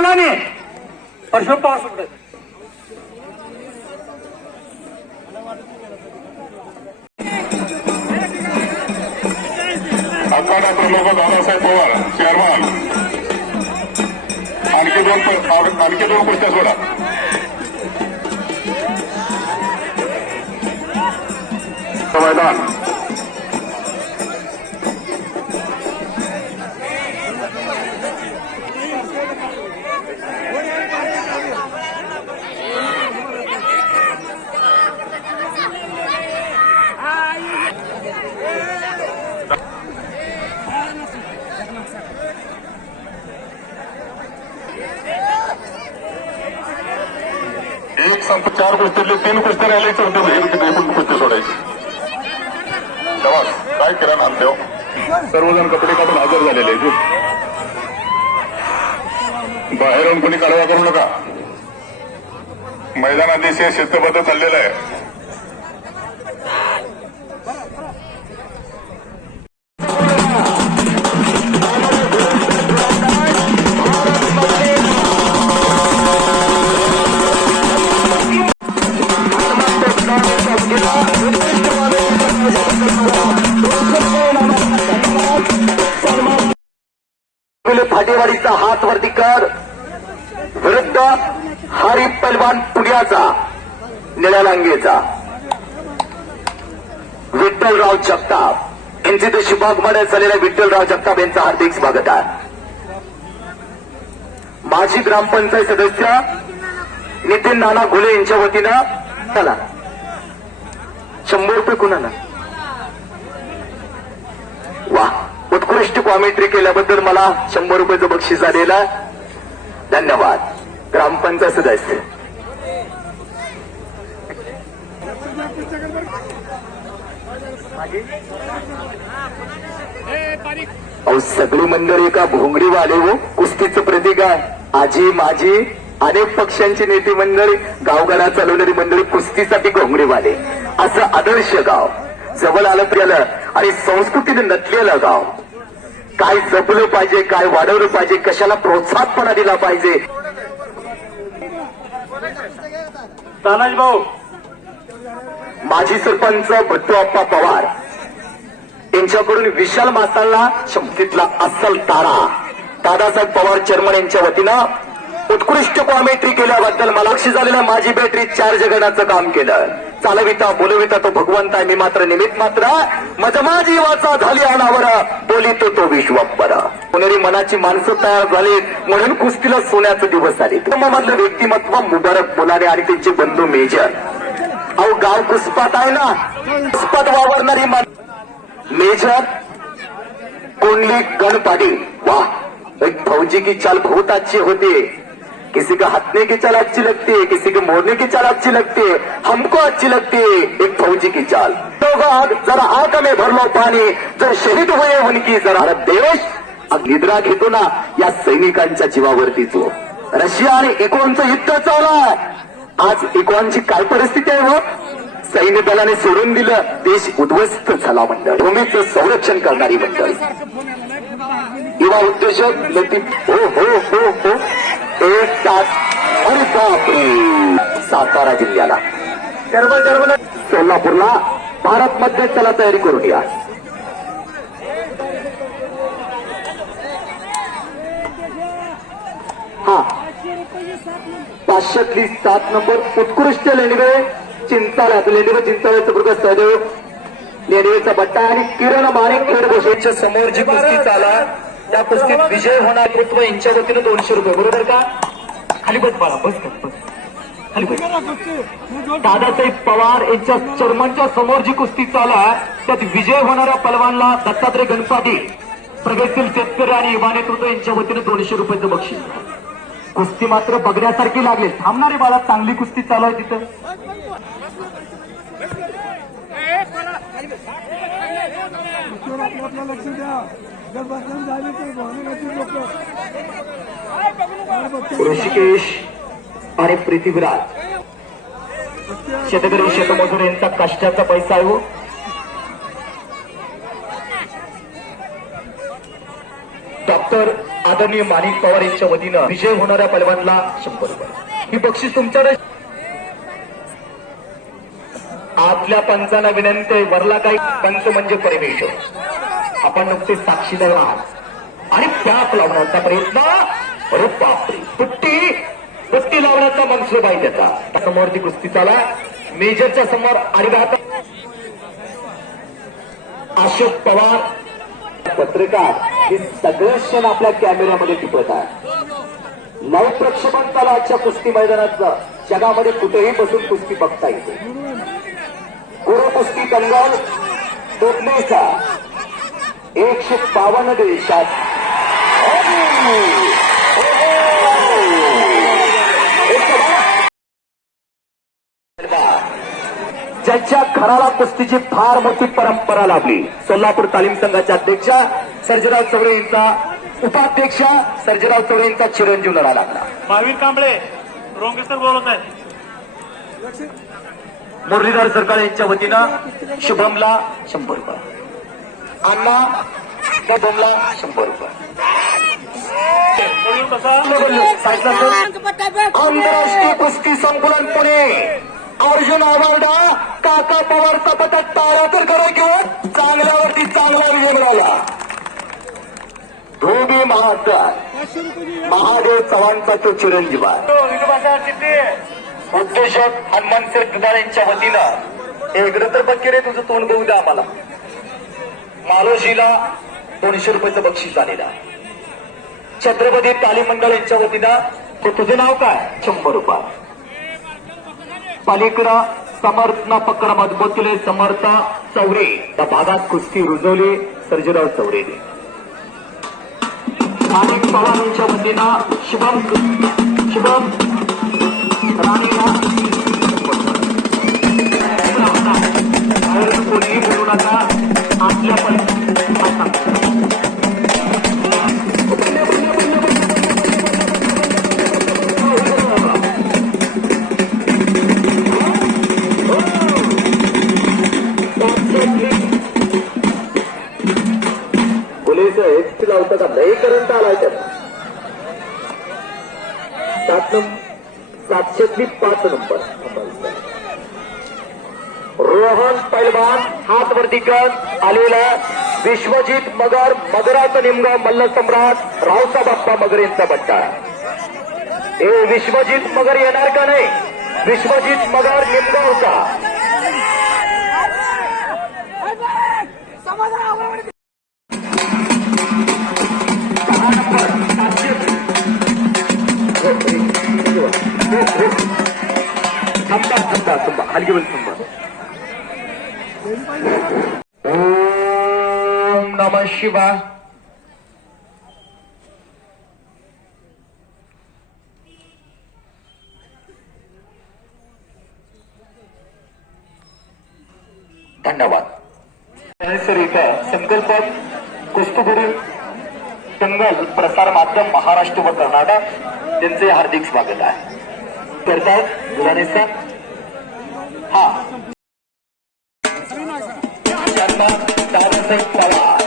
मुलाने परशुराम पवार सुटत अखाडा प्रमुख दादासाहेब पवार चेअरमन. आणखी दोन कुस्त्या सोडा. मैदान एक संप 4 कुस्तीतले 3 कुस्त्या राहिल्याचे होते. कुस्ती सोडायची. तेव्हा काय किरण आणतो सर्वजण कपडे काढून हजर झालेले. बाहेरून कोणी कारवाई करू नका. मैदान अतिशय शिस्तबद्ध चाललेलं आहे. फाटेवाडीचा हात वरती कर विरुद्ध हरी पैलवान पुण्याचा निळ्या लांगेचा विठ्ठलराव जगताप यांचे ते शुभागमन झालेल्या विठ्ठलराव जगताप यांचं हार्दिक स्वागत आहे. माजी ग्रामपंचायत सदस्य नितीन नाना घुले यांच्या वतीनं चला 100 रुपये कुणाला. वा, उत्कृष्ट कॉमेंट्री केल्याबद्दल मला 100 रुपयाचं बक्षीस आलेला. धन्यवाद. ग्रामपंचायत सदस्य अहो सगळी मंडळी एका भोंगडीवाले हो कुस्तीचं प्रतीक आहे. आजी माझी अनेक पक्षांची नेते मंडळी गावगाडा चालवणारी मंडळी कुस्तीसाठी घोंगडीवाले असं आदर्श गाव जवळ आलं गेलं आणि संस्कृतीने नटलेलं गाव. काय जपलं पाहिजे, काय वाढवलं पाहिजे, कशाला प्रोत्साहनपणा दिला पाहिजे. तानाजी भाऊ माजी सरपंच भट्टू अप्पा पवार यांच्याकडून विशाल मासाळला शंभरीतला अस्सल तारा दादासाहेब पवार चेअरमन यांच्या वतीनं उत्कृष्ट कॉमेंट्री केल्याबद्दल मला बक्षीस झालेल्या माझी बॅटरी 4 जगण्याचं काम केलं. चालविता बोलविता तो भगवंत आहे, मी मात्र निमित्त मात्र. मजमा जीवाचा झाली अनावर बोलितो तो विश्वंभर. पुणेरी मनाची माणसं तयार झालीत म्हणून कुस्तीला सोन्याचे दिवस आले. मधलं व्यक्तिमत्व मुबारक मुलाने आणि त्यांचे बंधू मेजर. अहो गाव कुस्पात आहे ना, कुस्पात वावरणारी मेजर कोंडली गणपाडी. वाह, एक फौजी की चाल बहुत अच्छी होती. किसी का हथने की चाल अच्छी लगती है, किसी के मोड़ने की चाल अच्छी लगती है, हमको अच्छी लगती है एक फौजी की चाल. जरा आंख में भर लो पानी जर शहीद हुए उनकी जरा देश निद्रा घेतो ना या सैनिकांच्या जीवावरती. जो रशिया आणि इराणचं युद्ध चालू आहे. आज इराणची काय परिस्थिती आहे हो. सैन्य दलाने सोडून दिलं, देश उद्ध्वस्त झाला मंडळ. भूमीचं संरक्षण करणारी मंडळ. युवा उद्योजक लतीफ हो हो हो हो 1 तास. अरे बापरे. सातारा जिल्ह्याला सोलापूरला भारत मध्ये चला तयारी करून या. हा 500तली 7 नंबर उत्कृष्ट लेंडवे चिंचाळ्यात लेंडवे चिंचाळ्याचं बरोबर सहदेव लेंडवेचा बट्टा आणि किरण माणिक खेड घोषेच्या समोर जी कुस्ती चाला त्या कुस्तीत विजय होणार नेतृत्व यांच्या वतीनं 200 रुपये. बरोबर का. खाली बस बाळा, बस बस खाली बस. दादासाहेब पवार यांच्या चेअरमनच्या समोर जी कुस्ती चाला त्यात विजय होणाऱ्या पलवानला दत्तात्रय गणपती प्रगतशील शेतकरी आणि युवा नेतृत्व यांच्या वतीनं 200 रुपयाचं बक्षीस. कुस्ती मात्र बघण्यासारखी लागली. थांबणारी बाळा, चांगली कुस्ती चालू आहे तिथं. लक्ष द्या. ऋषिकेश आणि पृथ्वीराज शेतकरी शेतमजूर यांचा कष्टाचा पैसा आहे हो. डॉक्टर आदरणीय माणिक पवार यांच्या वतीनं विजय होणाऱ्या पैलवानला 100 रुपये. ही बक्षीस तुमच्याकडे. आपल्या पंचांना विनंती आहे, वरला काही पंच म्हणजे परमेश्वर. आपण नुकते साक्षीदार आहात आणि त्यात लावण्याचा प्रयत्न. अरे बापरे, पुट्टी लावण्याचा मनसूबा आहे त्याचा. समोरची कुस्ती चाला मेजरच्या समोर आणि अशोक पवार पत्रकार हे सगळे क्षण आपल्या कॅमेऱ्यामध्ये टिपत आहे. नव प्रक्षेपण चाला आजच्या कुस्ती मैदानात जगामध्ये कुठेही बसून कुस्ती बघता येते. गुरु कुस्ती कंगाल टोपलेचा 152 देशात ज्यांच्या घराला कुस्तीची फार मोठी परंपरा लाभली. सोलापूर तालीम संघाच्या अध्यक्षा सर्जेराव चौरे यांचा, उपाध्यक्ष सर्जेराव चौरे यांचा चिरंजीव लढा लागला. महावीर कांबळे रोंगेसर बोलत आहे. मुरलीधर सरकार यांच्या वतीनं शुभमला 100 रुपये. अण्णा शुभमला 100 रुपये. आंतरराष्ट्रीय कुस्ती संकुलन पुणे अर्जुन आवार्डा काका पवारचा पथक टाळ्या तर करा घेऊन चांगल्यावरती चांगला विजय मिळाला. धोबी महादेव चव्हाणचा तो चिरंजीव आहे. उद्योजक हनुमंतसिंह दुधाळ यांच्या वतीनं इकडं तर बघ रे तुझं तोंड बघू द्या आम्हाला. मालोशीला 200 रुपयाचं बक्षीस झालेलं आहे. छत्रपती तालीम मंडळ यांच्या वतीनं तुझं नाव काय? 100 रुपये. पलीकडं समर्थना पकड मजबूत केले समर्थ चौरे. त्या भागात कुस्ती रुजवली सर्जेराव चौरेने. माणिक पवार यांच्या वतीनं शुभम राणीला कोणीही बोलू नका. आपल्या पोलीस एक लावतं का नाही करंट आलाय त्याला. 705 नंबर रोहन पैलवान हात वरती करत आलेला विश्वजित मगर मगराचं निमगाव मल्ल सम्राट रावसा बाप्पा मगर यांचा बट्टा. हे विश्वजित मगर येणार का नाही? विश्वजित मगर निमगावचा. थांबा हलगी बोल थांबा. ओम नमः शिवाय. धन्यवाद. सर इथं संकल्प कुस्तीगुरू दंगल प्रसार माध्यम महाराष्ट्र व कर्नाटक त्यांचे हार्दिक स्वागत आहे. करतायत गुराने सर. हा दादासाहेब पवार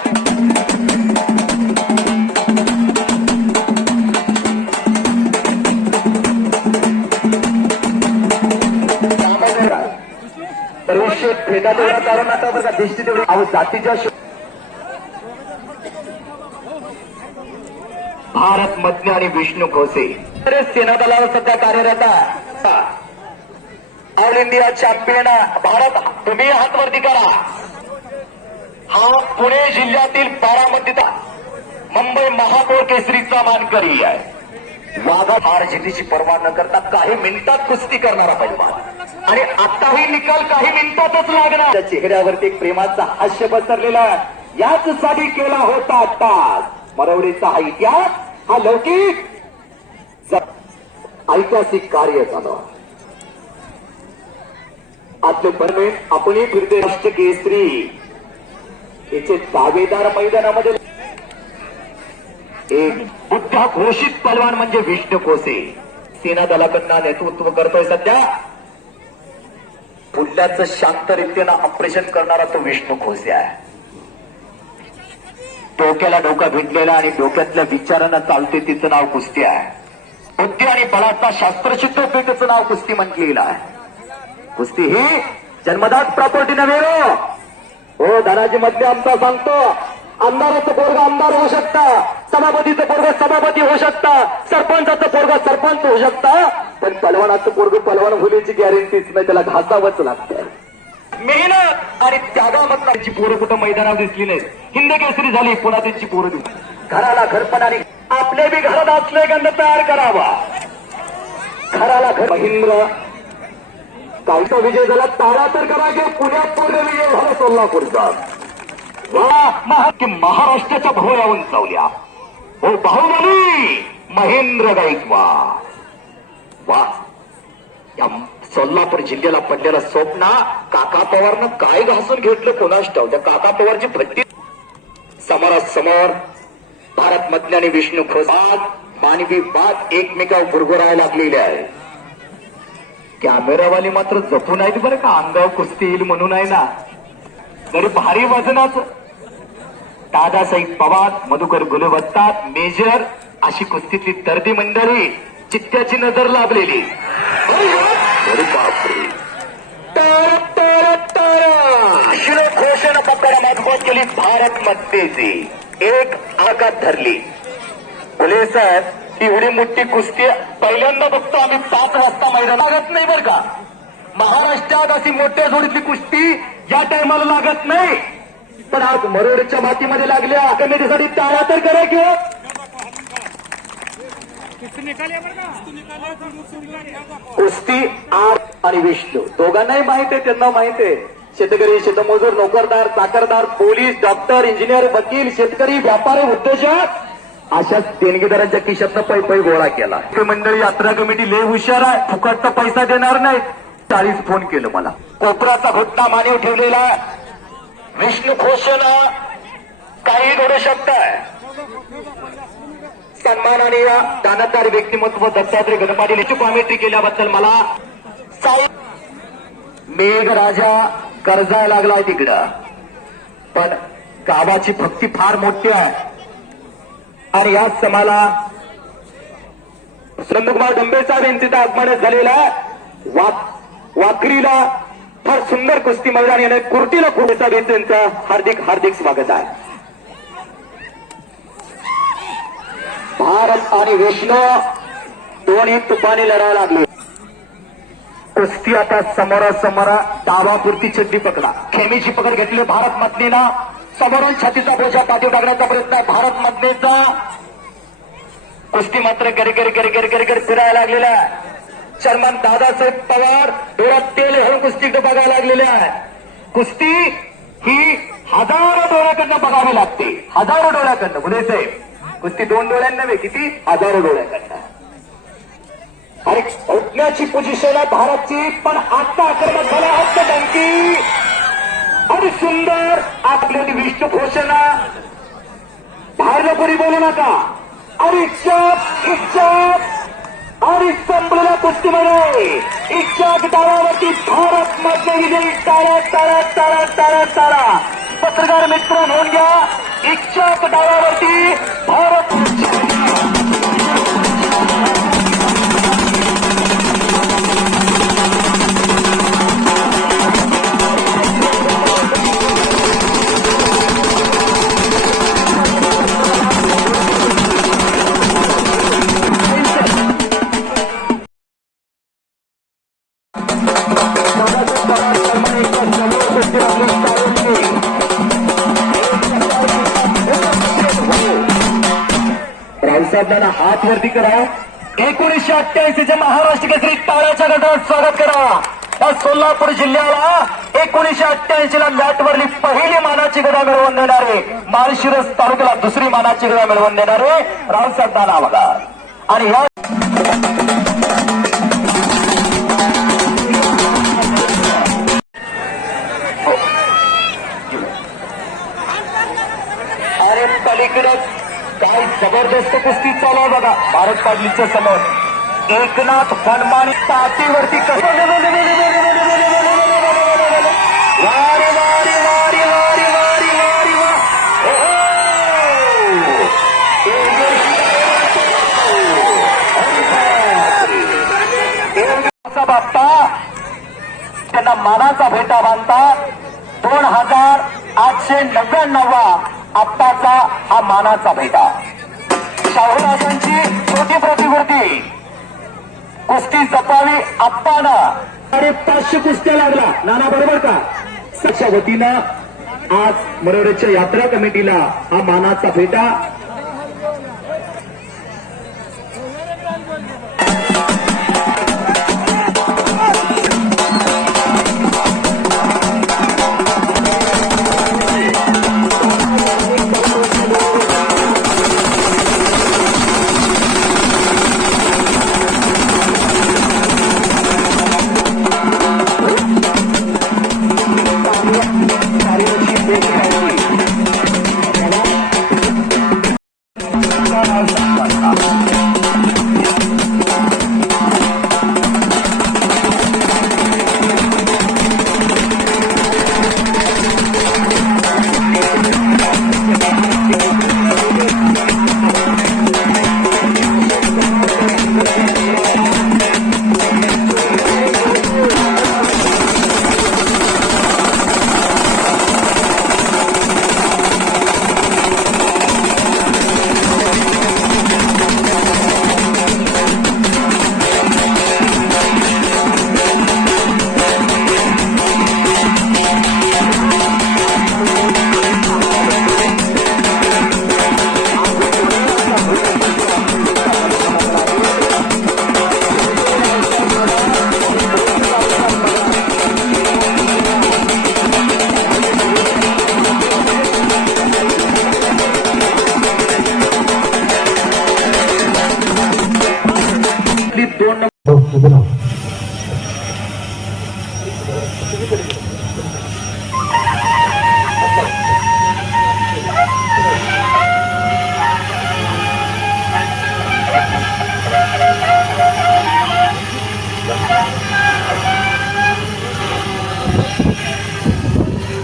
सर्वशेष भेटा तेवढा कारण आता बघा दिसते तेवढी अहो जातीच्या भारत मज्ञ आणि विष्णू खोसे सेना दलावर सध्या कार्यरत आहे. All India champion Bharat. तुम्ही हात वरती करा. हा पुणे जिल्ह्यातील बारामतीचा मुंबई महापौर केसरीचा मानकरी आहे. वाघा हार जितीची पर्वा न करता काही मिनिटात कुस्ती करणारा पैलवान आणि आताही निकाल काही मिनिटातच लागणार. त्या चेहऱ्यावरती एक प्रेमाचा हास्य पसरलेला याच साठी केला होता आत्ताच. मरवडीचा हा इतिहास हा लौकिक ऐतिहासिक कार्य झालं. आपले परमे आपणही फिरते राष्ट्र केसरी याचे दावेदार मैदानामध्ये एक बुद्धा घोषित पलवान म्हणजे विष्णू खोसे. सेना दलाकडनं नेतृत्व करतोय सध्या. पुढल्याचं शांत रीतीनं ऑपरेशन करणारा तो विष्णू खोसे आहे. डोक्याला डोका भेटलेला आणि डोक्यातल्या विचारांना चालते तिचं नाव कुस्ती आहे. बुद्धी आणि बळाचा शास्त्रशुद्ध पेटचं नाव कुस्ती म्हटलेलं आहे. कुस्ती ही जन्मदात प्रॉपर्टी नव्हे हो. धनाजी मधले आमचा सांगतो, आमदाराचं पोरग आमदार होऊ शकता, सभापतीचं पोरग सभापती होऊ शकता, सरपंचाचं पोरग सरपंच होऊ शकता, पण पलवानाचं पोरग पलवान होण्याची गॅरंटीच नाही, त्याला घासावंच लागतं. मेहनत आणि त्यागामधून त्यांची पोरं कुठं मैदानावर दिसली नाहीत. हिंद केसरी झाली, पुन्हा त्यांची पोरं दिसली. घराला घरपण आणि आपले बी घरात असले गंध तयार करावा. घराला घर महेंद्र कालचा विजय झाला, टाळा तर करा की पुण्यात पूर्ण विजय झाला सोलापूरचा. महाराष्ट्राच्या भोवया उंचावल्या हो बाहुबली महेंद्र गायकवाड. वा, या सोलापूर जिल्ह्याला पडलेला स्वप्न काका पवारनं काय घासून घेतलं कोणास ठाऊक. त्या काका पवारची भट्टी समोरासमोर भारत मधले आणि विष्णू खोस मानवी बात एकमेकावर गुरगुरायला लागलेले आहे. कॅमेरावाली मात्र जपून आहेत बरं का, अंगावर कुस्ती येईल म्हणून आहे ना. तरी भारी वजनाच दादासाहेब पवार, मधुकर गुलवत्तात, मेजर अशी कुस्तीतली तर्दी मंडळी, चित्त्याची नजर लाभलेली. अरे बापरे, घोषणा पत्र मजबूत केली भारत मधेची एक आघात धरली. फुले साहेब, एवढी मोठी कुस्ती पहिल्यांदा बघतो आम्ही 5 वाजता मैदान लागत नाही बरं का. महाराष्ट्रात अशी मोठ्या जोडीतली कुस्ती या टायमाला लागत नाही, पण आज मरोडच्या मातीमध्ये लागल्या. कमिटीसाठी टाळा तर करा किंवा कुस्ती आर आणि विष्णू दोघांनाही माहित आहे, त्यांना माहित आहे. शेतकरी, शेतमजूर, नोकरदार, चाकरदार, पोलीस, डॉक्टर, इंजिनियर, वकील, शेतकरी, व्यापारी, उद्योजक अशाच देणगीदारांच्या खिशातनं पै गोळा केला. मंडळी यात्रा कमिटी लय हुशार आहे, फुकटचा पैसा देणार नाही. 40 फोन केलं मला. कोपराचा घोटणा मानव ठेवलेला विष्णू घोषणा काही घडू शकतंय. सन्माननीय दानदार व्यक्तिमत्व दत्तात्रय गणपाटील यांची कॉमेंट्री केल्याबद्दल मला मेघराजा कर्जायला लागलाय तिकडं, पण गावाची भक्ती फार मोठी आहे. आणि याच समाला नंदकुमार डंबे साहेब यांचे आगमन झालेला वाकरीला फार सुंदर कुस्ती मैदान याने कुर्टीला खोडे साहेब यांचं हार्दिक हार्दिक स्वागत आहे. भारत आणि विष्णू दोन्ही तुपाने लढायला लागले. कुस्ती आता समोरासमोर डावापुरती चड्डी पकडा, खेमीची पकड घेतली भारत मधलीला. समोरून छातीचा बोजा पाठीवर टाकण्याचा प्रयत्न आहे भारत मधलेचा. कुस्ती मात्र गरगर फिरायला लागलेला आहे. चर्मन दादासाहेब पवार डोळ्यात तेल घालून कुस्ती बघायला लागलेले आहे. कुस्ती ही हजारो डोळ्याकडनं बघावी लागते, हजारो डोळ्याकडनं. बुले साहेब, कुस्ती 2 डोळ्यांना नव्हे, किती हजारो डोळ्याकडनं. आणि उठण्याची पोझिशन आहे भारतची, पण आता आक्रमक झाला हस्त डंकी आणि सुंदर आपली विष्णू घोषणा. बाहेर कोणी बोलू नका. आणि इच्छा आणि संपलेल्या कुस्तीमध्ये इच्छा डावावरती भारत मध्ये विजयी. टाळा टाळा टाळा टाळा टाळा. पत्रकार मित्र नोंद घ्या, इच्छा डावावरती भारत. रावसाहेबांना हात वरती करा. 1988च्या महाराष्ट्र केसरी टाळ्याच्या गटात स्वागत करा. या सोलापूर जिल्ह्याला 1988 ला मॅटवरली पहिली मानाची गदा मिळवून देणारे, माळशिरस तालुक्याला दुसरी मानाची गदा मिळवून देणारे रावसाहेबांना बघा. आणि या अरे पलीकडे काय जबरदस्त कुस्ती चालू आहे बघा भारत पाटलीच्या समोर. एकनाथ फनमानी ताटीवरती कसं वारी वारी वारी वारी वारी वारी वा. यांना मानाचा भेटा बांधतात 2899 आप्पाचा हा मानाचा भेटा. शाहूराजांची छोटी प्रतिकृती कुस्ती जपावी आप्पानं 500 कुस्त्या लागला नाना बरोबर का. सच्या वतीनं आज मनोरंजन यात्रा कमिटीला हा मानाचा भेटा.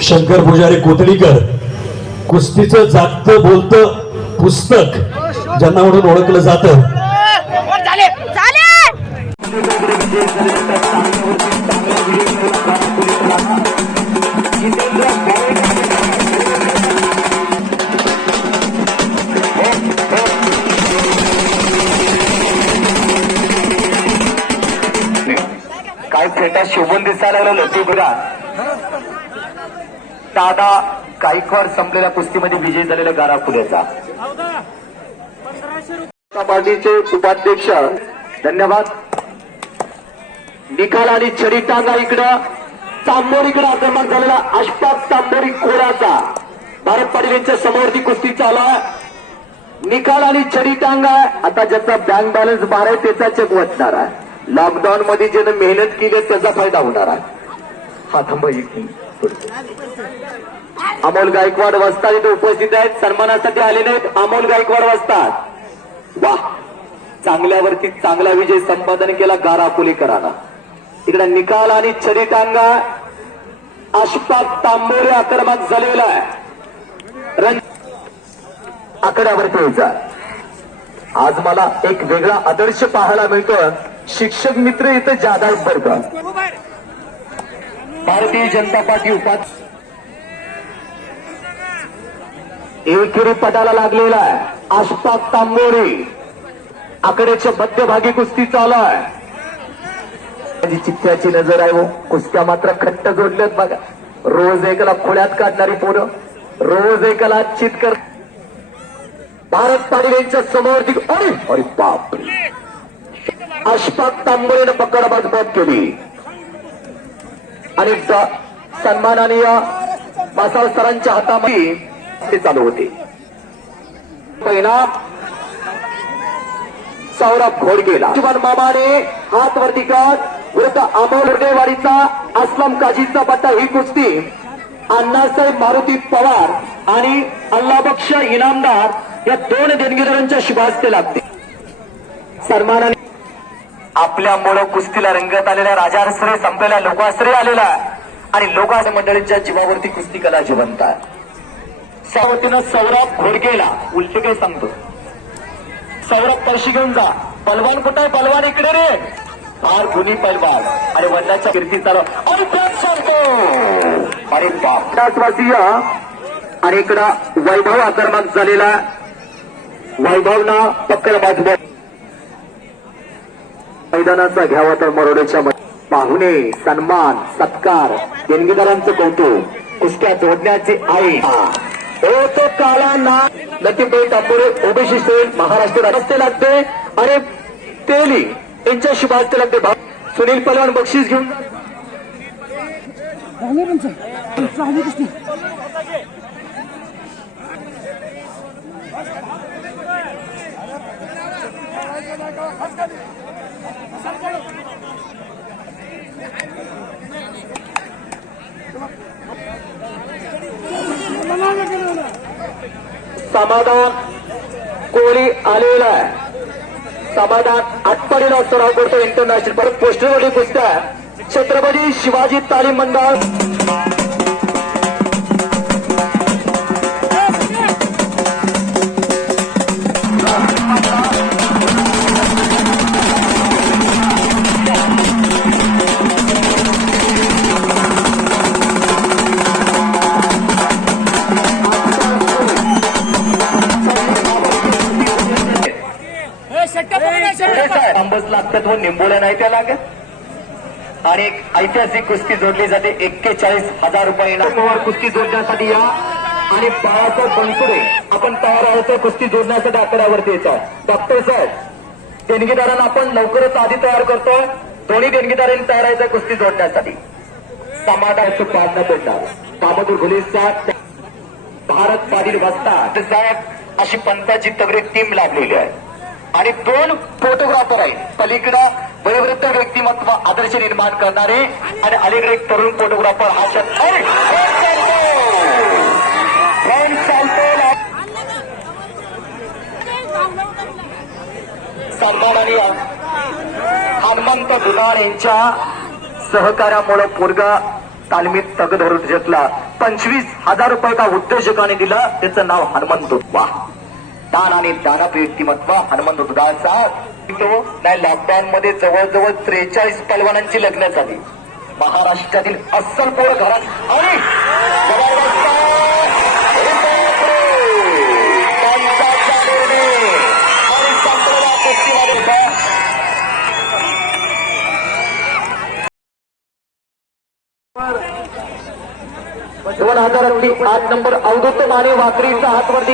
शंकर पुजारी कोथळीकर कुस्तीचं जागतं बोलतं पुस्तक ज्यांना म्हणून ओळखलं जातं. काय फेटा शोभून दिसायला लागलं ते बघा. दादा गायकवाड संपलेल्या कुस्तीमध्ये विजयी झालेल्या गारा फुलेचा पार्टीचे उपाध्यक्ष धन्यवाद. निकाल आणि छडी टांगा इकडं तांबोरीकडे आक्रमण झालेला अशफाक तांबोरी कोराचा भारत पाटील यांच्या समोरची कुस्ती चालू आहे. निकाल आणि छडी टांगा. आता ज्याचा बँक बॅलन्स 12 आहे त्याचा चेक वाचणार आहे. लॉकडाऊन मध्ये ज्यानं मेहनत केली त्याचा फायदा होणार आहे. हा थांबा अमोल गायकवाड वस्ताद इथे उपस्थित आहेत. सन्मानासाठी आलेले आहेत अमोल गायकवाड वस्ताद. वा चांगल्यावरती चांगला विजय संपादन केला गारा पुलेकरांना. इकडे निकाल आणि छडी टांगा अशफाक तांबोरे आक्रमक झालेला आहे. आकड्यावरती यायचा. आज मला एक वेगळा आदर्श पाहायला मिळतो. शिक्षक मित्र इथं जादा आहेत बरं का. भारतीय जनता पार्टी उपाध्यक्ष एकेरी पदाला लागलेला आहे अशफाक तांबोरे. आकड्याच्या मध्यभागी कुस्ती चालू आहे. माझी चित्त्याची नजर आहे. कुस्त्या मात्र खट्ट जोडल्यात बघा. रोज एकाला खोड्यात काढणारी पोरं रोज एकाला चित कर. भारत पाटील यांच्या समोर अरे अरे बाप अशफाक तांबोरेनं पकड मजबूत केली आणि सन्माननीय मासाळ सरांच्या हातामध्ये ते चालू होते. पहिला सौरभ घोडकेला शिवान मामाने हात वरती करत विरुद्ध अमोल हृदयवाडीचा असलम काजीचा पट्टा. ही कुस्ती अण्णासाहेब मारुती पवार आणि अल्लाबक्ष इनामदार या दोन देणगीदारांच्या शुभास्ते लागते. सन्मानाने आपल्यामुळं कुस्तीला रंगत आलेल्या राजाश्रय संपलेल्या लोकाश्रय आलेला आणि लोकाश्रय मंडळींच्या जीवावरती कुस्ती कला जिवंत आहे. सावतीनं सौरभ घोडकेला उलट काय सांगतो. सौरभ पर्शी घेऊन जा. पलवान कुठं आहे? पलवान इकडे रे. फार गुणी पैलवान आणि वडिलांच्या कीर्तीचा आणि त्यात सांगतो अरे बाप त्याचवासीय आणि इकडं वैभव आक्रमक झालेला वैभवना पक्कल बाजू मैदानाचा घ्यावा तर मरोड्याच्या पाहुणे सन्मान सत्कार देणगीदारांचं कौतुक कुस्त्या जोडण्याचे आहे ओ तो काळा ना लतीबाई टांबोरे ओबीसी सेल महाराष्ट्र रस्ते लागते आणि तेली यांच्या शुभास्ते लागते सुनील पलवान बक्षीस घेऊन समाधान कोहली आलेला आहे समाधान आटपाडीला सराव करतो इंटरनॅशनल परत पोस्टरवरती कुस्त्या छत्रपती शिवाजी तालीम मंडळ आंबस लागतात व निंबोल्या नाही त्या लागत आणि एक ऐतिहासिक कुस्ती जोडली जाते 41,000 रुपये कुस्ती जोडण्यासाठी या आणि बाळासाहेब बनसुडे आपण तयार आहोत कुस्ती जोडण्यासाठी आकड्यावरती येतात डॉक्टर साहेब देणगीदारांना आपण लवकरच आधी तयार करतोय दोन्ही देणगीदारांनी तयार आहे कुस्ती जोडण्यासाठी समाधानाचं पाडणं पडणार कामदूर घुले साहेब भारत पाटील वस्ताद साहेब अशी पंथाची तगडी टीम लागलेली आहे आणि 2 फोटोग्राफर आहेत पलीकडं वयोवृद्ध व्यक्तिमत्व आदर्श निर्माण करणारे आणि अलीकडे एक तरुण फोटोग्राफर हा सन्माननीय हनुमंत दुधाळ यांच्या सहकार्यामुळे पोरगा तालमीत तग धरून घेतला 25,000 रुपये का उद्योजकाने दिला त्याचं नाव हनुमंत वा दान आणि दानप व्यक्तिमत्व हनुमंत दुधाळचा नाही लॉकडाऊन मध्ये जवळजवळ 43 पैलवानांची लग्न झाली महाराष्ट्रातील अस्सल पोरं घरात आणि दोन हजारातली 8 नंबर अवधूत माने वाकरीचा हातवरती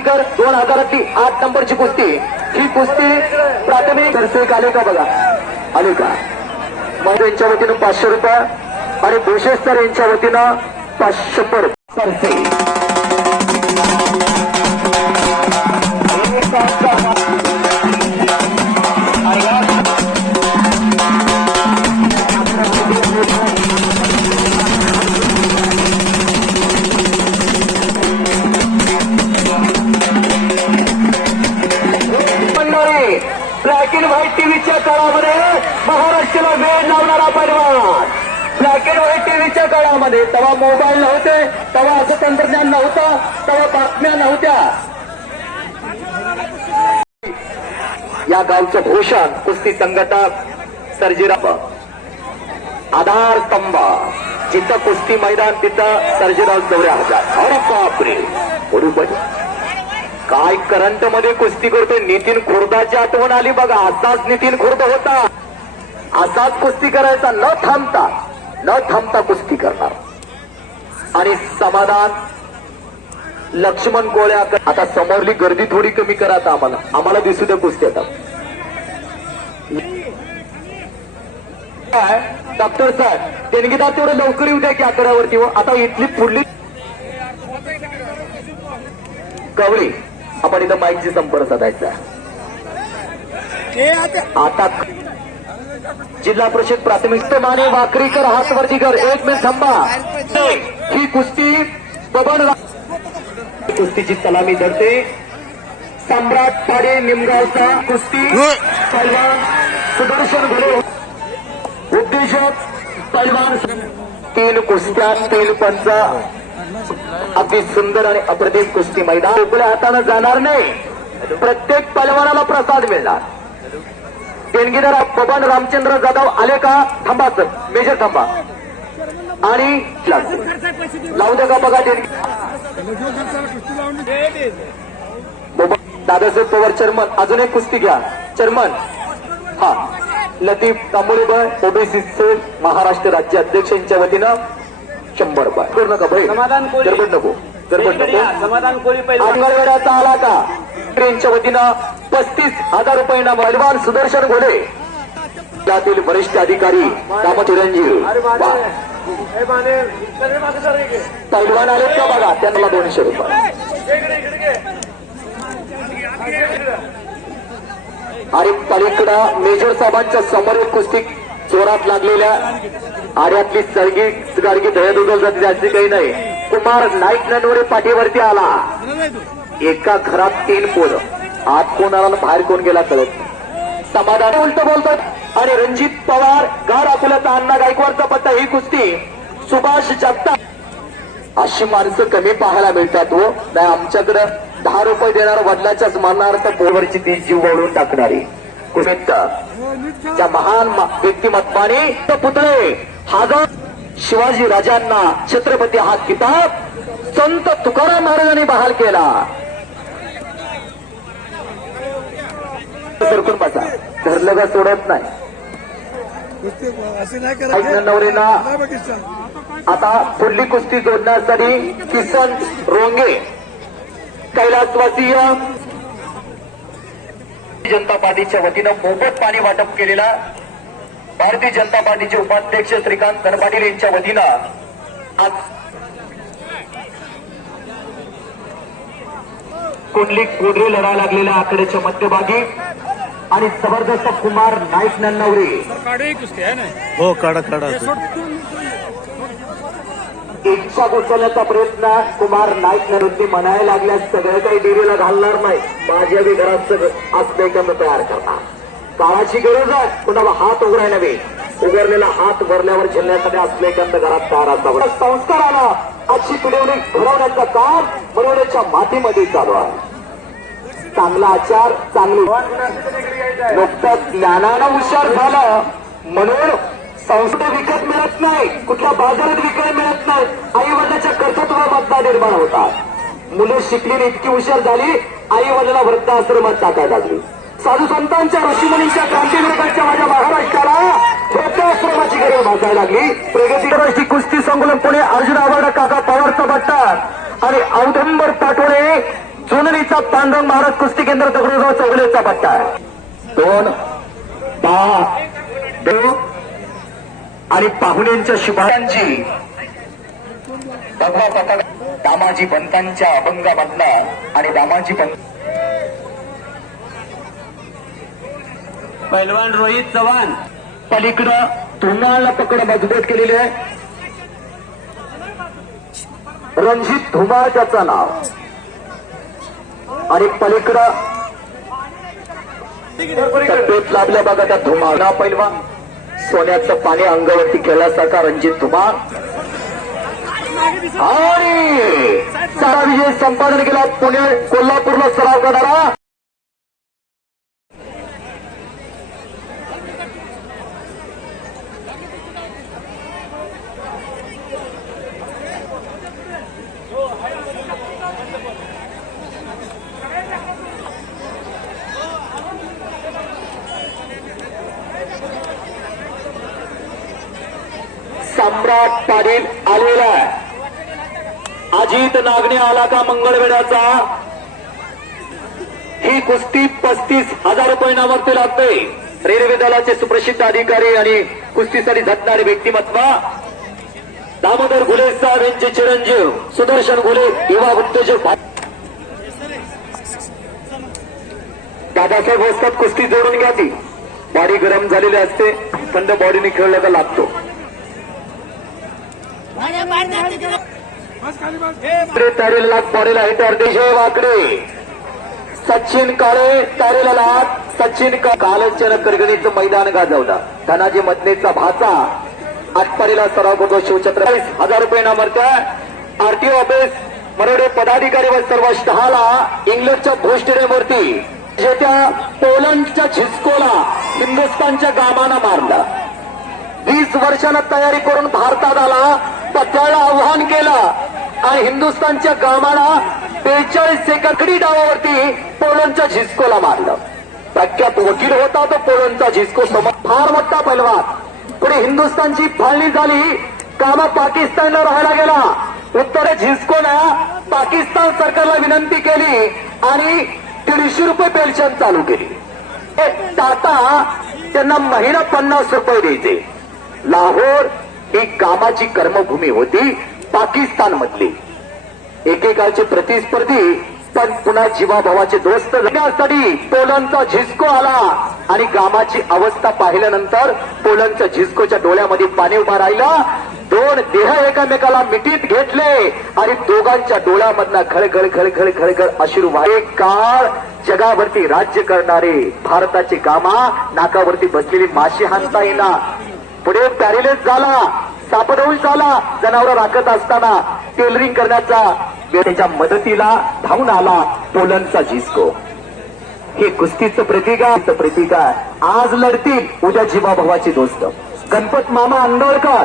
कर 2000 8 नंबरची कुस्ती ही कुस्ती प्राथमिक दर्शक आले का बघा आले का मग यांच्या वतीनं 500 रुपये आणि भूषेश सर यांच्या वतीनं 500 रुपये ब्लॅक अँड व्हाईट टीव्हीच्या काळामध्ये महाराष्ट्राला वेळ लावणारा पैलवान ब्लॅक अँड व्हाईट टीव्हीच्या काळामध्ये तेव्हा मोबाईल नव्हते तेव्हा असं तंत्रज्ञान नव्हतं तेव्हा बातम्या नव्हत्या या गावचं भूषण कुस्ती संघटक सर्जीराव आधारस्तंभ जिथं कुस्ती मैदान तिथं सर्जीराव 4,000 अरे बापरे बरोबर काय करंट मध्ये कुस्ती करतोय नितीन खुर्दाची आठवण आली बघा असाच नितीन खुर्द होता असाच कुस्ती करायचा न थांबता कुस्ती करणार आणि समाधान लक्ष्मण गोळ्या आता समोरली गर्दी थोडी कमी करा आता आम्हाला दिसू द्या कुस्ती आता डॉक्टर साहेब देणगीदार तेवढं लवकर येऊ द्या की आकड्यावरती आता इथली पुढली कवळी आपण इथं माईकची संपर्क साधायचा आता जिल्हा परिषद प्राथमिक माने वाकरीकर हातवरती कर 1 मिनिट थांबा ही कुस्ती बबन कुस्तीची सलामी धरते सम्राट पाडे निमगावचा कुस्ती पैलवान सुदर्शन घोले उद्देशक पैलवान 3 कुस्त्या 3 पंच अगदी सुंदर आणि अप्रतिम कुस्ती मैदान आपल्या हाताने जाणार नाही प्रत्येक पैलवानाला प्रसाद मिळणार देणगीदार बबन रामचंद्र जाधव आले का? थांबा सर, मेजर थांबा. आणि लावू द्या का बघा देणगी. दादासाहेब पवार चेअरमन, अजून एक कुस्ती घ्या चेअरमन. हा, लतीफ तांबोळीकर ओबीसी सेल महाराष्ट्र राज्य अध्यक्षांच्या वतीनं 100 रुपये. करू नका भाई, गडबड नको, गडबड नको. समाधान कोळी अंगणवेड्याचा आला का? ट्रेनच्या वतीनं 35,000 रुपयांना पैलवान सुदर्शन घोडे, त्यातील वरिष्ठ अधिकारी चिरंजीव. पैलवान आलेत का बघा, त्यांना 200 रुपये. आणि पलीकडं मेजर साहेबांच्या समोर एक कुस्ती जोरात लागलेल्या आड्यातली गाडगी दह्यादुधल जाते, जास्ती काही नाही. कुमार नाईक ननवरे पाठीवरती आला. एका घरात 3 पोरं, आत कोण आला बाहेर कोण गेला कळत नाही. समाधान उलट बोलतात. आणि रणजित पवार गार अकोल्याचा अण्णा गायकवाडचा पट्टा. ही कुस्ती सुभाष जगताप. अशी माणसं कमी पाहायला मिळतात हो. नाही आमच्याकडे 10 रुपये देणार, वडिलाच्याच मरणार्थ पोरवरची ती जीव वळून टाकणारी कुस्ती. त्या महान व्यक्तिमत्वाने पुतळे हजार शिवाजी राजांना छत्रपती हा किताब संत तुकाराम महाराजांनी बहाल केला. सरकून बसा, धरलं का सोडत नाही. नवरेना आता पुढली कुस्ती जोडण्यासाठी किसन रोंगे कैलासवासीय जनता पार्टीच्या वतीनं मोफत पाणी वाटप केलेला भारतीय जनता पार्टीचे उपाध्यक्ष श्रीकांत धनपाटील यांच्या वतीनं आज कुंडली कोडरे लढा लागलेल्या आकड्याच्या मध्यभागी आणि जबरदस्त कुमार नाईक नन्नवरे हो काढा काढा. इच्छा उचलण्याचा प्रयत्न कुमार नाईक नन्नवरे म्हणायला लागल्यास सगळं काही डेरीला घालणार नाही. माझ्या बी घरात सगळं अस्पेकंद तयार करणार. काळाची गरज आहे, कुणाला हात उघडाय नव्हे. उघडलेला हात भरल्यावर झेलण्यासाठी अस्पेकंद घरात तयार असावा. संस्काराला अशी पिढवणी घडवण्याचा काम बनवण्याच्या मातीमध्ये चालू आहे. चांगला आचार, चांगली नुकतंच ज्ञानानं हुशार झालं म्हणून संस्था विकत मिळत नाही, कुठल्या बाजारात विकत मिळत नाही. आई वडिलाच्या कर्तृत्वामधला निर्माण होतात. मुलं शिकली इतकी हुशार झाली, आई वडिलांना वृद्धाश्रमात टाकायला लागली. साधू संतांच्या ऋषीमुनींच्या क्रांतीविरोधाच्या माझ्या महाराष्ट्राला वृद्धाश्रमाची गरज भासायला लागली. प्रगती राष्ट्रीय कुस्ती संकुलन पुणे अर्जुन आवाडा काका पवारचा बट्टा आणि औदंबर पाटोळे जुनरीचा पांडुरंग महाराज कुस्ती केंद्र दगडूराव चौगलेचा पट्टा. 2 10 आणि पाहुण्यांच्या शुभारांची भगवा पथक दामाजी पंतांच्या अभंगामधला आणि दामाजी पंत पैलवान रोहित चव्हाण पलीकडं धुमाळला पकड मजबूत केलेले आहे. रणजित धुमाळ त्याचं नाव. आणि पलीकडं पेट लाभल्या बघा त्या धुमाळ ना पैलवान. सोन्याचं पाणी अंगावरती खेळल्यासारखा रणजित धुमाळ. आणि सारा विजय संपादन केला पुणे कोल्हापूरला सराव करणारा सम्राट पाटील आलेला आहे. अजित नागणे आला का मंगळवेढ्याचा. ही कुस्ती 35,000 रुपये नावावरती लागते. रेल्वे दलाचे सुप्रसिद्ध अधिकारी आणि कुस्तीसाठी झटणारे व्यक्तिमत्व दामोदर घुले साहेब यांचे चिरंजीव सुदर्शन घुले युवा उत्तेजक. दादासाहेब असतात कुस्ती जोडून घ्या. ती बॉडी गरम झालेली असते, थंड बॉडीने खेळला तर लागतो. तारेला लाग बॉडीला हिटर देशे वाकडे. सचिन काळे तारेला लाग. सचिन कालच्या करगणीचं मैदान गाजवलं. धनाजी मदनेचा भाचा आठपारीला सराव करतो. शिवछत्र 40,000 रुपये नामरत्या. आरटीओ ऑफिस मरोडे पदाधिकारी व सर्व स्टहाला इंग्लंडच्या भू स्टेडियमवरती येत्या पोलंडच्या झिस्कोला हिंदुस्थानच्या गामानं मारलं. 20 वर्षानं तयारी करून भारतात आला, पत्याला आव्हान केलं आणि हिंदुस्थानच्या गामाला 42 सेकंडी डावावरती पोलंडच्या झिस्कोला मारलं. प्रख्यात वकील होता तो पोलंडचा झिस्को, फार मोठा पैलवान. पुढे हिंदुस्थानची फाळणी झाली, गामा पाकिस्तानला राहायला गेला. उत्तरे झिस्कोनं पाकिस्तान सरकारला विनंती केली आणि 150 रुपये पेन्शन चालू केली. टाटा त्यांना महिना 50 रुपये द्यायचे. लाहोर ही कामाची कर्मभूमी होती पाकिस्तान मधली. एकेकाळचे प्रतिस्पर्धी पण पुन्हा जीवाभावाचे दोस्त जगण्यासाठी पोलंडचा झिस्को आला आणि गामाची अवस्था पाहिल्यानंतर पोलंडच्या झिस्कोच्या डोळ्यामध्ये पाणी उभा राहिला. दोन देह एकामेकाला मिठीत घेतले आणि दोघांच्या डोळ्यामधला घळघळ घळघळ घळघळ अश्रू वाहे. काळ जगावरती राज्य करणारे भारताची गामा नाकावरती बसलेली माशी हाणता येणार. पुढे पॅरिलेस झाला, सापदंश झाला. जनावर राखत असताना टेलरिंग करण्याचा त्याच्या मदतीला धावून आला पोलंडचा झिस्को. हे कुस्तीचं प्रतीक आहे. आज लढतील, उद्या जीवाभावाचे दोस्त. गणपत मामा आंदोळकर,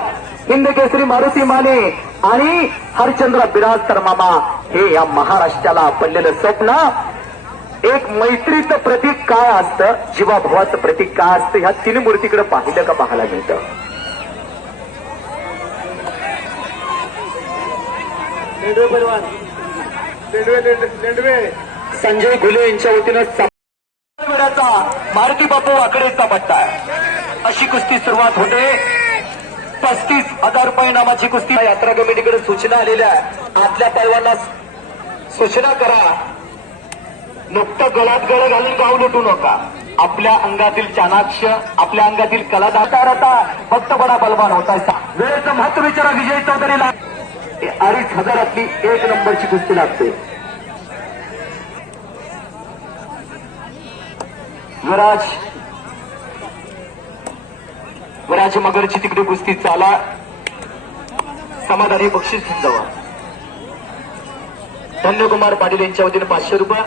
हिंद केसरी मारुती माने आणि हरचंद्र बिराजकर मामा, हे या महाराष्ट्राला पडलेलं स्वप्न. एक मैत्रीचं प्रतीक काय असतं, जीवाभावाचं प्रतीक काय असतं, ह्या 3 मूर्तीकडे पाहिलं का पाहायला मिळतं. संजय घुले यांच्या वतीनं मारुती बापू वाकडेचा पट्टा आहे. अशी कुस्ती सुरुवात होते. 35,000 रुपये नामाची कुस्ती. यात्रा कमिटीकडे सूचना आलेल्या आहे. आतल्या पैलवानांना सूचना करा, नुकतं गळात गळ घालून गाव लुटू नका. आपल्या अंगातील चाणाक्ष, आपल्या अंगातील कला दाखवता फक्त बडा बलवान होता. वेळेचं महत्व विचारा. विजय चौधरीला 2,500 1 नंबरची कुस्ती लागते. विराज मगरची तिकडे कुस्ती चाला. समाधानी बक्षीस जावा. धन्यकुमार पाटील यांच्या वतीनं 500 रुपये.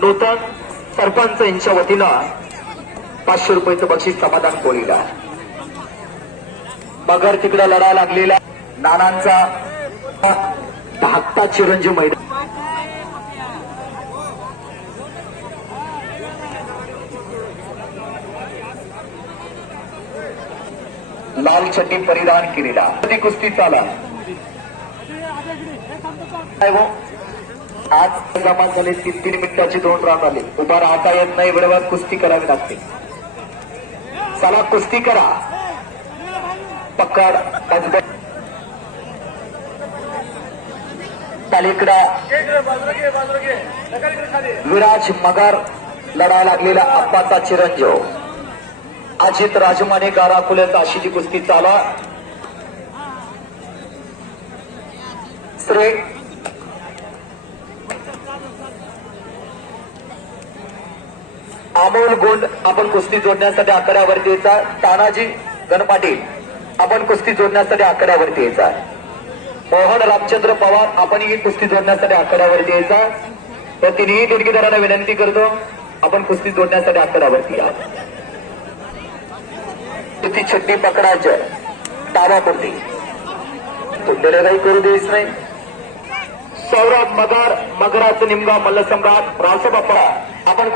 नूतन सरपंच यांच्या वतीनं 500 रुपयाचं बक्षीस समाधान कोळीला. मगर तिकडे लढा लागलेला नानांचा धाकटा चिरंजीव मैदान. लाल चड्डी परिधान केलेला कुस्ती चाला. आज जमा झाले 3-3 मिनिटाची 2 राऊंड आले. उभा राहता येत नाही, वेळेवर कुस्ती करावी लागते. चला कुस्ती करा. पकड तालिकडा विराज मगर लढायला लागलेला आप्पाचा चिरंजीव अजित राजमाने गाराकुल्याचा अशी कुस्ती चाला. श्री अमोल गोंड आपण कुस्ती जोडण्यासाठी आकड्यावरती यायचा. तानाजी गणपाटील आपण कुस्ती जोडण्यासाठी आकड्यावरती यायचा. मोहन रामचंद्र पवार आपण ही कुस्ती जोडण्यासाठी आकड्यावरती यायचा. तर तिन्ही देणगीदारांना विनंती करतो, आपण कुस्ती जोडण्यासाठी आकड्यावरती या. ती छड्डी पकडायचं ताबापुरती, तुमच्याकडे काही करू द्यायच नाही. सौरभ मगर, मगराचं निमगाव मल्लसम्राट रावसाबाप्पा आपण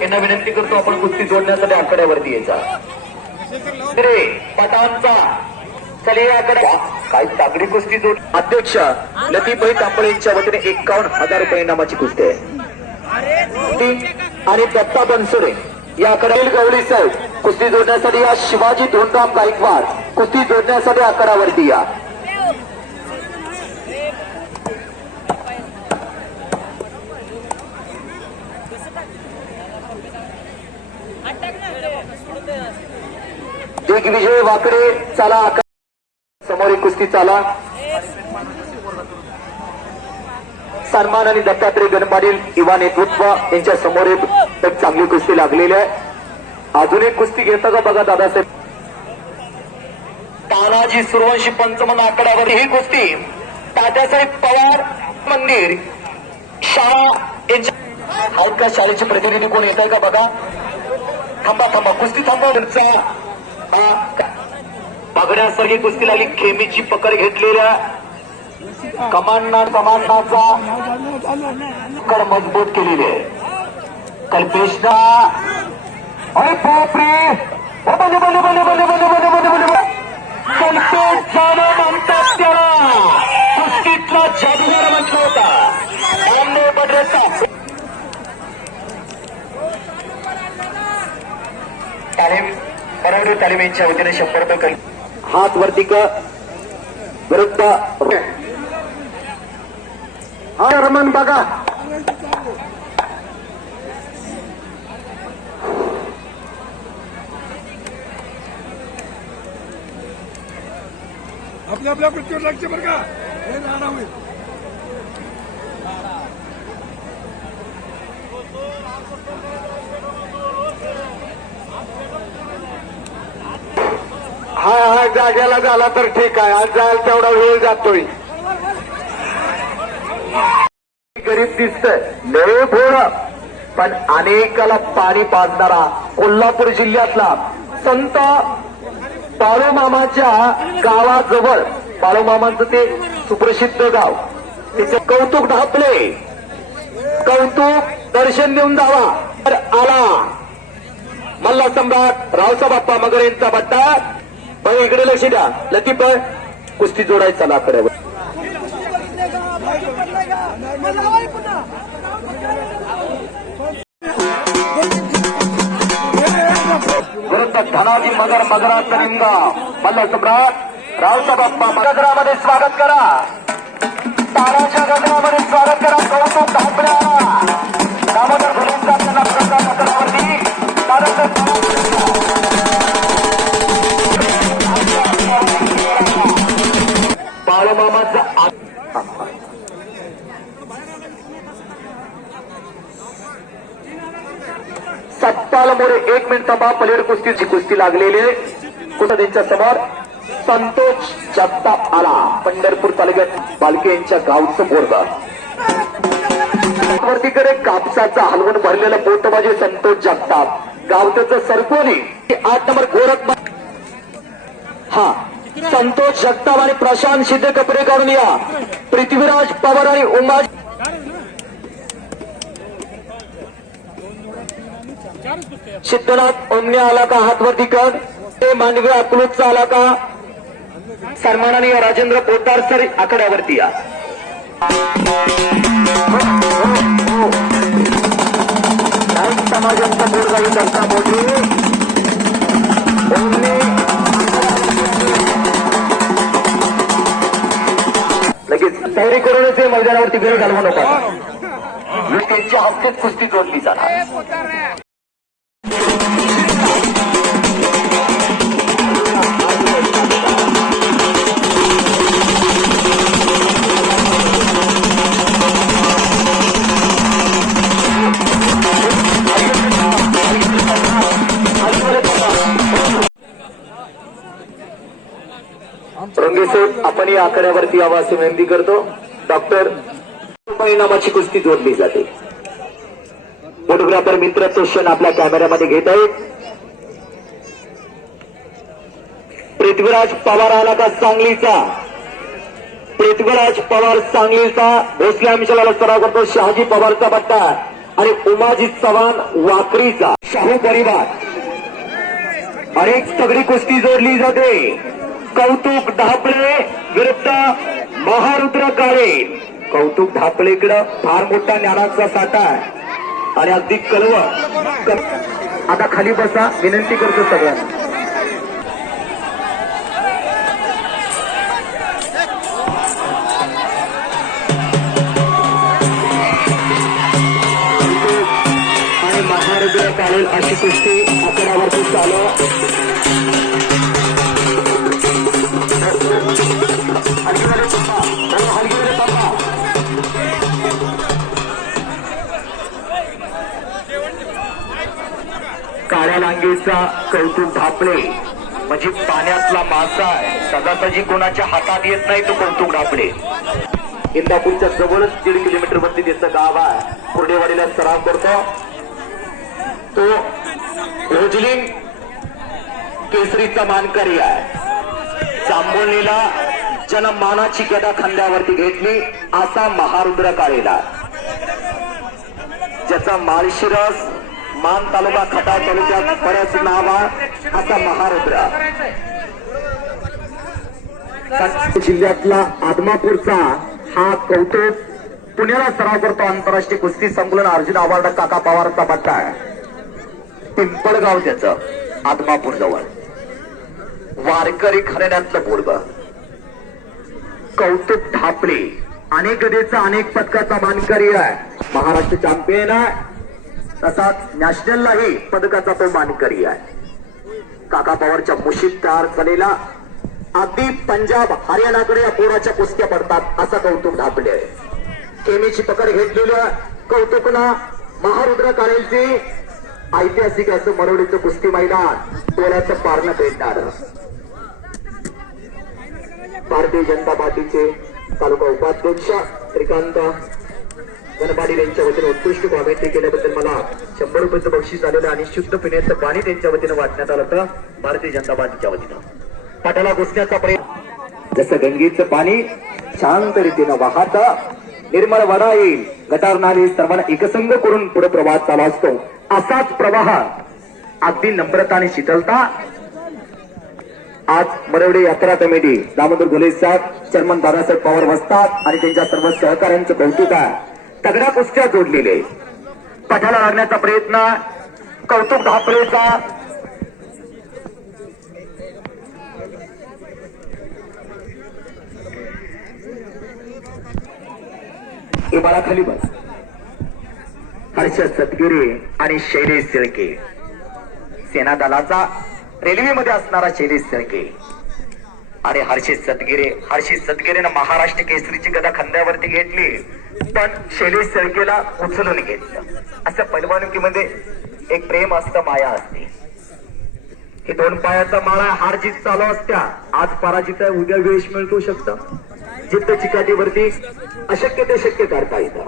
यांना विनंती करतो, आपण कुस्ती जोडण्यासाठी आकड्यावरती यायचा. पटांचा चले आकडा काय तागडी कुस्ती जोड. अध्यक्ष लतीफभाई तांबळे यांच्या वतीने 51,000 रुपये नामाची कुस्ती आहे. आणि दत्ता बनसुरे याकडे गवळी साहेब कुस्ती जोडण्यासाठी या. शिवाजी धोंडराम गायकवाड कुस्ती जोडण्यासाठी आकड्यावरती या. दिग्विजय वाकडे चला समोर एक कुस्ती चाला. सन्मान आणि दत्तात्रय गणपाटील युवा नेतृत्व यांच्या समोर एक चांगली कुस्ती लागलेली आहे. अजून एक कुस्ती घेता का बघा दादासाहेब. तानाजी सूर्यवंशी पंचमन आकड्यावर ही कुस्ती तात्यासाहेब पवार मंदिर शाळा यांच्या आहेत का शाळेचे प्रतिनिधी कोण येत आहे का बघा. थांबा थांबा, कुस्ती थांबा. बघण्यासारखी कुस्ती लागली. खेमीची पकड घेतलेल्या कमांडनाचा कड मजबूत केलेली आहे. कल्पेशना अरे बापरे, बले बले बले बले बले बले बले बले बले. कल्पेश जाधव म्हणतात त्याला कुस्तीतला जादूगार म्हटलं होता. तालीम परवडे तालीम यांच्या वतीने 100 रुपये. हात वरती कर विरुद्ध हा रमन बघा. आपल्या पृथ्वीवर लागते बरं का, हे लहान होईल. हा जागेला झाला तर ठीक आहे. आज जायला तेवढा वेळ जातोय. गरीब दिसतंय लय भोळा, पण अनेकाला पाणी पाजणारा कोल्हापूर जिल्ह्यातला संत बाळूमामाच्या गावाजवळ, बाळूमामांचं ते सुप्रसिद्ध गाव, तिचे कौतुक ढापले. कौतुक दर्शन देऊन जावा तर आला मल्ला सम्राट रावसा बाप्पा मगर यांचा बट्टा. पण इकडे लक्ष द्या, लतीफ कुस्ती जोडायचा लाकड्यावर. विरुद्ध धनाजी मगर मगराचा लिंग मल्ला सम्राट रावसा बाप्पा गगरामध्ये स्वागत करा. ताराच्या गगरामध्ये स्वागत करा. कौतुक ढापल्या दामोदर भुलेंचा त्यांना प्रकार नगरावरती बाळूमामाचा सत्ताल मोरे 1 मिनिट थांबा. पलेड कुस्तीची कुस्ती लागलेली त्यांच्या समोर संतोष जगताप आला. पंढरपूर तालुक्यात पालखे यांच्या गावचं बोर्ग. वरतीकडे कापसाचा हलवून भरलेलं बोट म्हणजे संतोष जगताप. गावचं सरकोली 8 नंबर गोरख. हा संतोष जगताप आणि प्रशांत शिंदे कपडे काढून या. पृथ्वीराज पवार आणि उमाज सिद्धनाथ ओमने आला का हातवरती कर. ते मांडवे अकलूजचा आला का सन्माननीय राजेंद्र पोद्दार सर आकड्यावरती या. समाजांचा बोरगावी दर्शा मोठी ओमने लगेच तयारी करूनच मैदानावरती वेळ घालवू नका. त्यांच्या हप्त्यात कुस्ती जोडली जाणार. रंगेसोड आपण या आकड्यावरती यावं अशी विनंती करतो. डॉक्टर परिणामाची कुस्ती जोडली जाते. फोटोग्राफर मित्र तो क्षण आपल्या कॅमेऱ्यामध्ये घेत आहेत. पृथ्वीराज पवार आला का सांगलीचा. पृथ्वीराज पवार सांगलीचा. भोसले आमच्याला सराव करतो. शहाजी पवारचा बट्टा आणि उमाजी चव्हाण वाकरीचा. शाहू परिवार अनेक तगडी कुस्ती जोडली जाते. कौतुक ढापळे विरुद्ध महारुद्र काळे. कौतुक ढापळेकडं फार मोठा ज्ञानाचा साठा आहे आणि अगदी कलव. आता खाली बसा विनंती करतो सगळ्यांना. आणि महारुद्र काळे अशी कुस्ती आकड्यावरती चालू. काळ्या लांगीचा कौतुक ढापळे म्हणजे पाण्यातला मासा आहे. सदासजी कोणाच्या हातात येत नाही तो कौतुक ढापळे. इंदापूरच्या जवळच 1.5 किलोमीटर वरती त्याचं गाव आहे. कुर्डेवाडीला सराव करतो तो रोजलिंग केसरीचा मानकरी आहे. जांभोळीला जनमानाची गदा खांद्यावरती घेतली असा महारुद्र काळेला, ज्याचा माळशिरस मान तालुका खटाव तालुक्यात बऱ्याच नाव आहे असा महारुद्र. जिल्ह्यातला आदमापूरचा हा कौतुक पुण्याला सराव करतो आंतरराष्ट्रीय कुस्ती संकुलन अर्जुन अवॉर्ड काका पवारचा पट्टा आहे. पिंपळगाव त्याचं आदमापूर जवळ वारकरी घराण्यातलं बोर्ग. कौतुक ढापले अनेक गदेचा अनेक पदकाचा मानकरी आहे. महाराष्ट्र चॅम्पियन आहे, तसाच नॅशनललाही पदकाचा तो मानकरी आहे. काका पवारच्या मुशीत तयार झालेला अगदी पंजाब हरियाणाकडे या पोराच्या कुस्त्या पडतात असं कौतुक ढापले आहे. केमीची पकड घेतलेल्या कौतुकला महारुद्र काळेंची ऐतिहासिक असं मरोडीचं कुस्ती मैदान टोळ्याचं पारणं पेटणार. भारतीय जनता पार्टीचे तालुका उपाध्यक्ष श्रीकांत गणपाटील यांच्या वतीने उत्कृष्ट कॉमेंट्री केल्याबद्दल मला 100 रुपयाचं बक्षीस आलेलं आणि शुद्ध पिण्याचं पाणी त्यांच्या वतीनं वाटण्यात आलं होतं भारतीय जनता पार्टीच्या वतीनं. पाटाला घुसण्याचा प्रयत्न, जसं गंगेचं पाणी शांत रीतीनं वाहत निर्मळ वडा येईल, गटार नाली सर्वांना एकसंग करून पुढे प्रवाह चालू असतो. असाच प्रवाह अगदी नम्रता आणि शीतलता आज मरवडे यात्रा कमिटी दामोदर घोले साहेब, चेअरमन दादासाहेब पवार बसतात आणि त्यांच्या सर्व सहकाऱ्यांचं कौतुक आहे. तगड्या कुस्त्या जोडलेले पठाला लागण्याचा प्रयत्न कौतुक ढापलेचा. इमाराखाली बस. हर्षद सतगिरे आणि शैलेश शेळके, सेना दलाचा रेल्वेमध्ये असणारा शैलेश शेळके आणि हर्षद सतगिरेनं महाराष्ट्र केसरीची गदा खांद्यावरती घेतली, पण शैलेश शेळकेला उचलून घेतलं. असं पैलवानकीमध्ये एक प्रेम असतं, माया असते. हे 2 पायाचा माळा हार जीत चालू असत्या. आज पराजित आहे, उद्या वेश मिळतो शकतं. जिद्द चिकाटीवरती अशक्य ते शक्य करता येतं.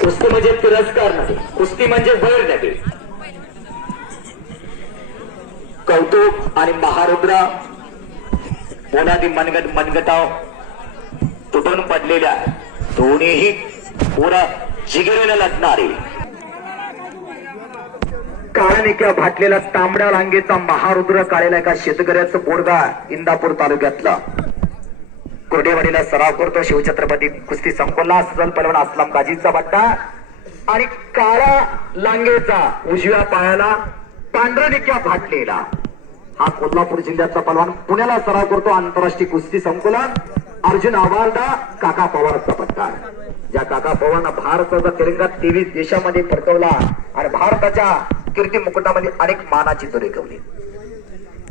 कुस्ती म्हणजे तिरस्कार नाही, कुस्ती म्हणजे वैर नव्हे. कौतुक आणि महारुद्र मोनादी मनगटाव तुटून पडलेल्या दोन्हीही पुरा जिगरीने लढणारे. काळनिक्या फाटलेला तांबड्या रांगेचा महारुद्र काळेला एका शेतकऱ्याचं पोरगा इंदापूर तालुक्यातला कुर्डेवाडीला सराव करतो. शिवछत्रपती कुस्ती संकुलला सजल पलवान असलम काजीचा बट्टा आणि काळा लांगेचा उजव्या पायाला पांढरनिक्या फाटलेला हा कोल्हापूर जिल्ह्याचा पलवान पुण्याला सराव करतो. आंतरराष्ट्रीय कुस्ती संकुलन अर्जुन अवॉर्ड काका पवारचा पट्टा. ज्या काका पवारनं भारताचा तिरंगा 23 देशामध्ये फडकवला आणि भारताच्या कीर्ती मुकुटामध्ये अनेक मानाची तुरे ठेवली.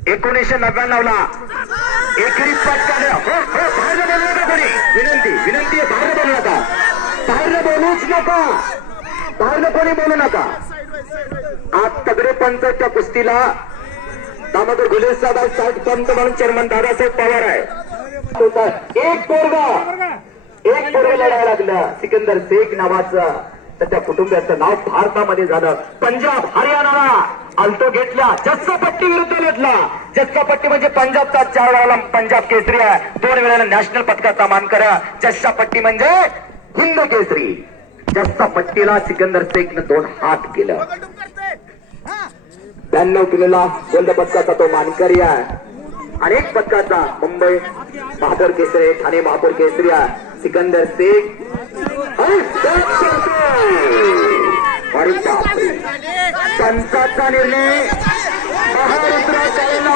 1999 ला एकेरी पटकाने बाहेर बोलू नका कोणी, विनंती आहे, बाहेर बोलू नका, बाहेर बोलूच नका, बाहेर कोणी बोलू नका. आज तगडे पंचायतच्या कुस्तीला दामोदर घोले साहेब पंत म्हणून चेअरमन दादासाहेब पवार आहे. एक पोरगा लढायला लागलं. सिकंदर शेख नावाचं तर त्या कुटुंबाचं नाव भारतामध्ये झालं. पंजाब हरियाणाला आलतो घेतला, जस्सा पट्टी विरुद्ध लढला. जस्सा पट्टी म्हणजे पंजाबचा 4 वेळाला पंजाब केसरी आहे, 2 वेळाला नॅशनल पदकाचा मानकर. जस्सा पट्टी म्हणजे हिंद केसरी. जस्सा पट्टीला सिकंदर शेखनं 2 हात केलं. 92 किलोला गोल्ड पदकाचा तो मानकरी आहे. अनेक पदकाचा मुंबई महापौर केसरी, ठाणे महापौर केसरी आहे सिकंदर शेख. पंचाचा निर्णय महारुद्र काळेला